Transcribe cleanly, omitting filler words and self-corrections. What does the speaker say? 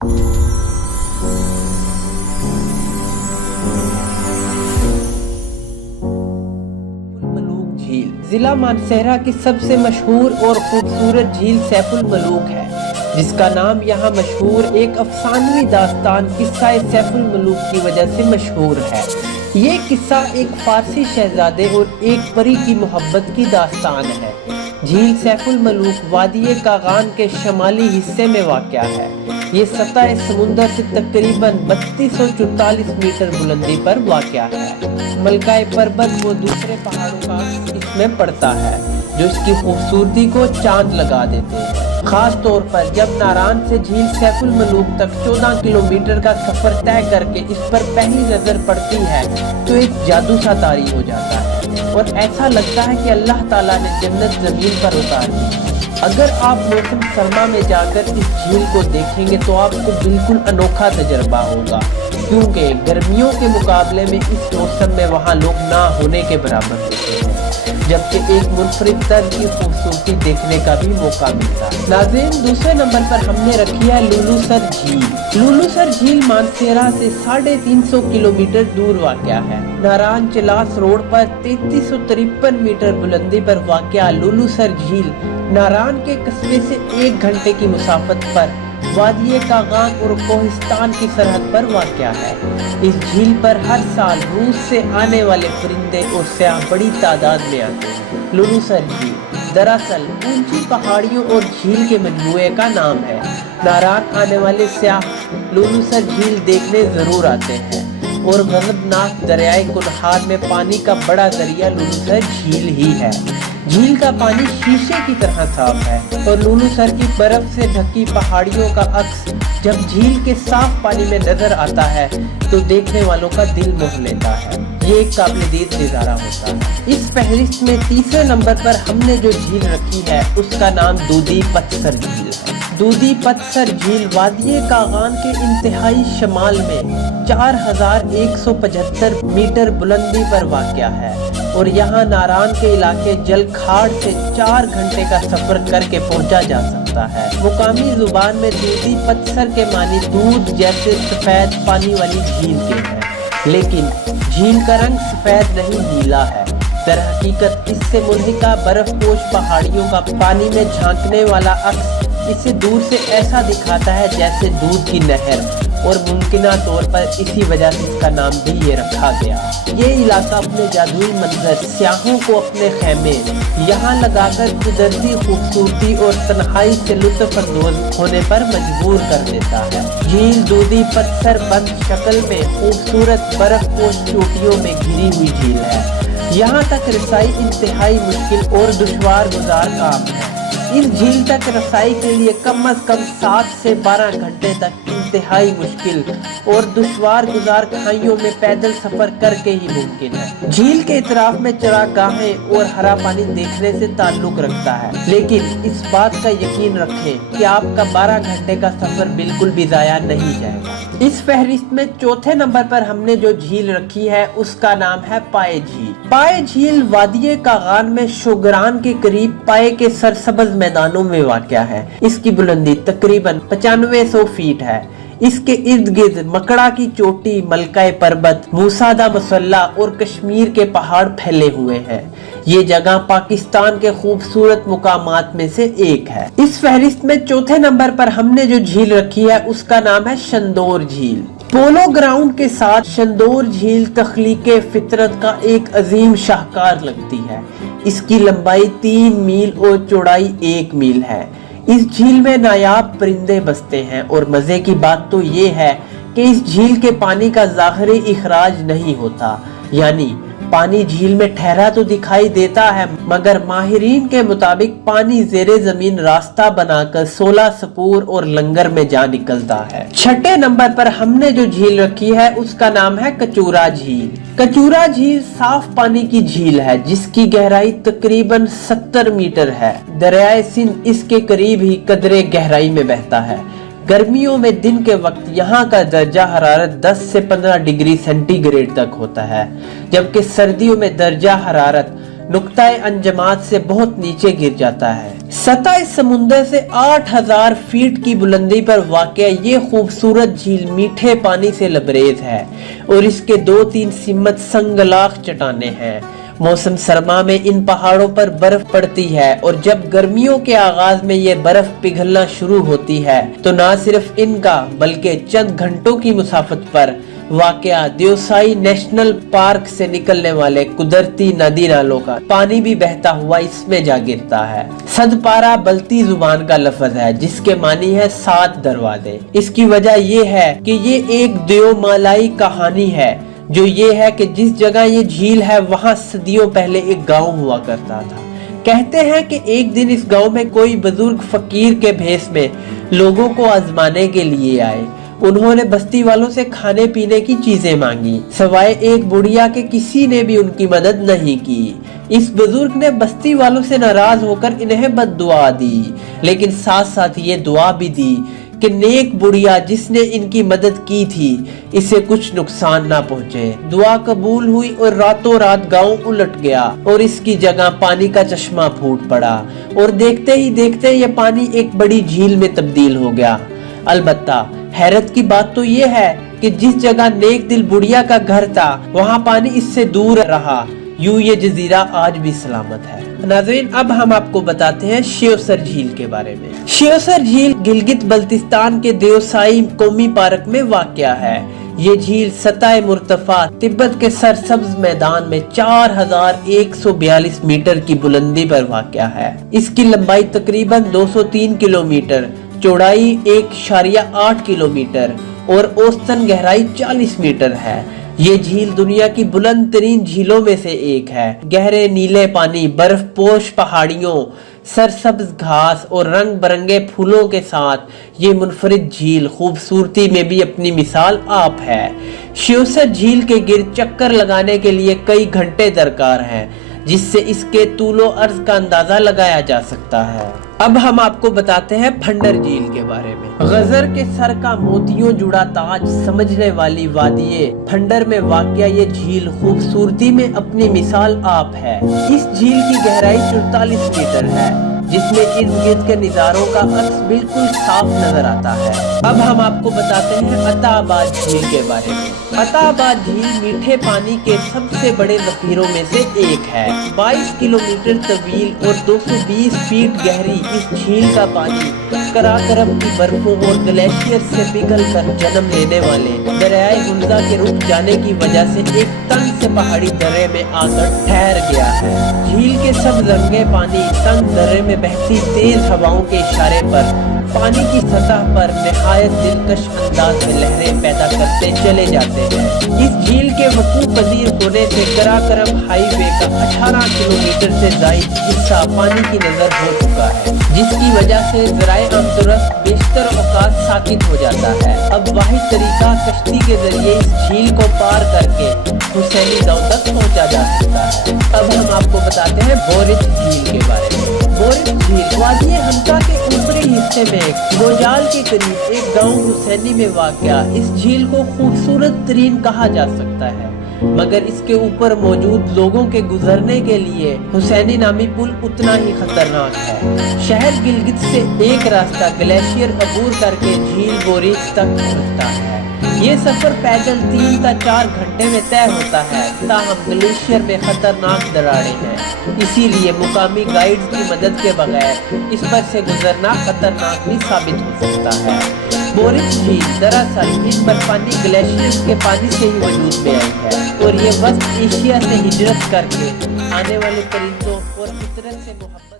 मलूक झील जिला मानसहरा की सबसे मशहूर और खूबसूरत झील सैफुल मलूक है, जिसका नाम यहाँ मशहूर एक अफसानवी दास्तान किस्सा सैफुल मलूक की वजह से मशहूर है। ये किस्सा एक फारसी शहजादे और एक परी की मोहब्बत की दास्तान है। झील सैफुल मलूक वादिये कागान के शमाली हिस्से में वाक़या है। ये सतह समुंदर से तकरीबन 3244 मीटर बुलंदी पर वाक़या है। मलकाए पर्वत वो दूसरे पहाड़ों का इसमें पड़ता है, जो इसकी खूबसूरती को चांद लगा देते हैं। खास तौर पर जब नारान से झील सैफुल मलूक तक 14 किलोमीटर का सफर तय करके इस पर पहली नजर पड़ती है तो एक जादू सा तारी हो जाता है और ऐसा लगता है कि अल्लाह ताला ने जन्नत जमीन पर उतार दी। अगर आप मौसम सरमा में जाकर इस झील को देखेंगे तो आपको बिल्कुल अनोखा तजर्बा होगा, क्योंकि गर्मियों के मुकाबले में इस मौसम में वहाँ लोग ना होने के बराबर होते हैं, जबकि एक मुनफरिद तर्ज की खूबसूरती देखने का भी मौका मिलता है। नाज़रीन, दूसरे नंबर पर हमने रखी है लुलुसर झील। लुलुसर झील मानसहरा से 350 किलोमीटर दूर वाक़या है। नारान चिलास रोड पर 3353 मीटर बुलंदी पर वाक़या लुलुसर झील नारान के कस्बे से 1 घंटे की मुसाफत पर वादिये कागान और कोहिस्तान की सरहद पर वाक़या है। इस झील पर हर साल रूस से आने वाले परिंदे और सयाह बड़ी तादाद में आते हैं। लुलुसर झील दरअसल ऊंची पहाड़ियों और झील के मजमूए का नाम है। नारान आने वाले सयाह लुलुसर झील देखने जरूर आते हैं और गज़बनाक दरियाए कुनहार में पानी का बड़ा दरिया लुलुसर झील ही है। झील का पानी शीशे की तरह साफ है और लुलुसर की बर्फ से ढकी पहाड़ियों का अक्स जब झील के साफ पानी में नजर आता है तो देखने वालों का दिल मोह लेता है। ये एक काबिल-ए-दीद नज़ारा होता है। इस फहरिस्त में तीसरे नंबर पर हमने जो झील रखी है उसका नाम दूधी पत्थर झील है। दूधी पत्थर झील वादिये कागान के इंतहाई शमाल में 4175 मीटर बुलंदी पर वाक़या है और यहाँ नारान के इलाके जलखाड़ से 4 घंटे का सफर करके पहुँचा जा सकता है। मुकामी जुबान में दूधी पत्थर के मानी दूध जैसे सफेद पानी वाली झील के हैं, लेकिन झील का रंग सफेद नहीं नीला है। दरहकीकत इससे मुल्हिका बर्फपोश पहाड़ियों का पानी में झांकने वाला अक्स इसे दूर से ऐसा दिखाता है जैसे दूध की नहर, और मुमकिना तौर पर इसी वजह से इसका नाम भी ये रखा गया। ये इलाका अपने जादुई मंजर, स्याहों को अपने खेमे यहाँ लगाकर कुदरती खूबसूरती और तन्हाई से लुत्फ अंदोज होने पर मजबूर कर देता है। झील दूधी पत्थर बंद शक्ल में खूबसूरत बर्फपोश चोटियों में घिरी हुई झील है। यहाँ तक रसाई इंतहाई मुश्किल और दुश्वार गुजार काम है। इस झील तक रसाई के लिए कम से कम 7 से 12 घंटे तक इंतहाई मुश्किल और दुश्वार गुजार खाइयों में पैदल सफर करके ही मुमकिन है। झील के इतराफ में चरागाहें और हरा पानी देखने से ताल्लुक रखता है, लेकिन इस बात का यकीन रखें कि आपका 12 घंटे का सफर बिल्कुल भी ज़ाया नहीं जाएगा। इस फहरिस्त में चौथे नंबर पर हमने जो झील रखी है उसका नाम है पाए झील। पाए झील वादिये कागान में शोगरान के करीब पाए के सरसब्ज मैदानों में वाक़या है। इसकी बुलंदी तकरीबन 9500 फीट है। इसके इर्द गिर्द मकड़ा की चोटी, मलकाए पर्वत, मूसादा मसल्ला और कश्मीर के पहाड़ फैले हुए हैं। ये जगह पाकिस्तान के खूबसूरत मुकामात में से एक है। इस फहरिस्त में चौथे नंबर पर हमने जो झील रखी है उसका नाम है शंदोर झील। पोलो ग्राउंड के साथ शंदोर झील तख्लीके फितरत का एक अजीम शाहकार लगती है। इसकी लंबाई 3 मील और चौड़ाई 1 मील है। इस झील में नायाब परिंदे बसते हैं और मजे की बात तो ये है कि इस झील के पानी का ज़ाहिरी इखराज नहीं होता, यानी पानी झील में ठहरा तो दिखाई देता है, मगर माहिरीन के मुताबिक पानी ज़ेरे ज़मीन रास्ता बनाकर 16 सपूर और लंगर में जा निकलता है। छठे नंबर पर हमने जो झील रखी है उसका नाम है कचूरा झील। कचूरा झील साफ पानी की झील है जिसकी गहराई तकरीबन 70 मीटर है। दरियाए सिंध इसके करीब ही कदरे गहराई में बहता है। गर्मियों में दिन के वक्त यहाँ का दर्जा हरारत 10 से 15 डिग्री सेंटीग्रेड तक होता है, जबकि सर्दियों में दर्जा हरारत नुक्ताए अंजमात से बहुत नीचे गिर जाता है। सतह समुंदर से 8000 फीट की बुलंदी पर वाक़या ये खूबसूरत झील मीठे पानी से लबरेज है और इसके 2-3 सिमत संगलाख चट्टानें हैं। मौसम सरमा में इन पहाड़ों पर बर्फ पड़ती है और जब गर्मियों के आगाज में ये बर्फ पिघलना शुरू होती है तो ना सिर्फ इनका बल्कि चंद घंटों की मुसाफत पर वाक़या देवसाई नेशनल पार्क से निकलने वाले कुदरती नदी नालों का पानी भी बहता हुआ इसमें जा गिरता है। सदपारा बल्ती जुबान का लफ्ज है जिसके मानी है 7 दरवाजे। इसकी वजह ये है कि ये एक देवमालाई कहानी है जो ये है कि जिस जगह ये झील है वहाँ सदियों पहले एक गाँव हुआ करता था। कहते हैं कि एक दिन इस गाँव में कोई बुजुर्ग फकीर के भेष में लोगों को आजमाने के लिए आए। उन्होंने बस्ती वालों से खाने पीने की चीजें मांगी, सवाए एक बुढ़िया के किसी ने भी उनकी मदद नहीं की। इस बुजुर्ग ने बस्ती वालों से नाराज होकर इन्हें बद्दुआ दी, लेकिन साथ साथ ये दुआ भी दी कि नेक बुढ़िया जिसने इनकी मदद की थी इसे कुछ नुकसान ना पहुंचे। दुआ कबूल हुई और रातों रात गांव उलट गया और इसकी जगह पानी का चश्मा फूट पड़ा और देखते ही देखते ये पानी एक बड़ी झील में तब्दील हो गया। अलबत्ता हैरत की बात तो ये है कि जिस जगह नेक दिल बुढ़िया का घर था वहाँ पानी इससे दूर रहा। यूं ये जजीरा आज भी सलामत है। नाज़रीन, अब हम आपको बताते हैं शिवसर झील के बारे में। शिवसर झील गिलगित बल्तिस्तान के देवसाई कौमी पार्क में वाक़या है। ये झील सतह मुर्तफा तिब्बत के सरसब्ज मैदान में 4142 मीटर की बुलंदी पर वाक़या है। इसकी लंबाई तकरीबन 203 किलोमीटर, चौड़ाई 1.8 किलोमीटर और औसतन गहराई 40 मीटर है। ये झील दुनिया की बुलंद तरीन झीलों में से एक है। गहरे नीले पानी, बर्फ पोश पहाड़ियों, सरसब्ज घास और रंग बरंगे फूलों के साथ ये मुनफरिद झील खूबसूरती में भी अपनी मिसाल आप है। शिवसर झील के गिर्द चक्कर लगाने के लिए कई घंटे दरकार हैं, जिससे इसके तूलो अर्ज का अंदाजा लगाया जा सकता है। अब हम आपको बताते हैं फंडर झील के बारे में। गजर के सर का मोतियों जुड़ा ताज समझने वाली वादिये फंडर में वाक़या ये झील खूबसूरती में अपनी मिसाल आप है। इस झील की गहराई 44 मीटर है, जिसमें इर्द गिर्द के नज़ारों का अक्स बिल्कुल साफ नजर आता है। अब हम आपको बताते हैं अताबाद झील के बारे में। अताबाद झील मीठे पानी के सबसे बड़े ज़ख़ीरों में से एक है। 22 किलोमीटर तवील और 220 फीट गहरी इस झील का पानी कराकरम की बर्फों और ग्लेशियर से पिघल कर जन्म लेने वाले दरियाए हुंजा के रुक जाने की वजह से एक तंग से पहाड़ी दर्रे में आकर ठहर गया है। झील के सब रंगे पानी तंग दर्रे में बहती तेज हवाओं के इशारे पर पानी की सतह पर निहायत दिलकश अंदाज में लहरें पैदा करते चले जाते हैं। इस झील के वकूफ़ पजीर होने से कराकरम हाईवे का 18 किलोमीटर से ज़ायद हिस्सा पानी की नजर हो चुका है, जिसकी वजह से ज़राए आमतौरत बेशतर औकात साकित हो जाता है। अब वाहिद तरीका कश्ती के जरिए इस झील को पार करके हुसैनी गांव तक पहुंचा जा सकता है। अब हम आपको बताते हैं बोरिज झील के बारे में। बोरिज झील वादी हमसा के ऊपरी हिस्से में गोजाल के करीब एक गांव हुसैनी में वाक़या इस झील को खूबसूरत तरीन कहा जा सकता है, मगर इसके ऊपर मौजूद लोगों के गुजरने के लिए हुसैनी नामी पुल उतना ही खतरनाक है। शहर गिलगित से एक रास्ता ग्लेशियर अबूर करके झील बोरिज तक पहुंचता है। ये सफर पैदल 3 से 4 घंटे में तय होता है, ताहम ग्लेशियर में खतरनाक दरारें हैं, इसीलिए मुकामी गाइड्स की मदद के बगैर इस पर से गुजरना खतरनाक भी साबित हो सकता है। बोरिज झील दरअसल इन बर्फानी ग्लेशियर्स के पानी से ही वजूद में आई है और ये वस्त एशिया से हिजरत करके आने वाले परिंदों और फितरत से मोहब्बत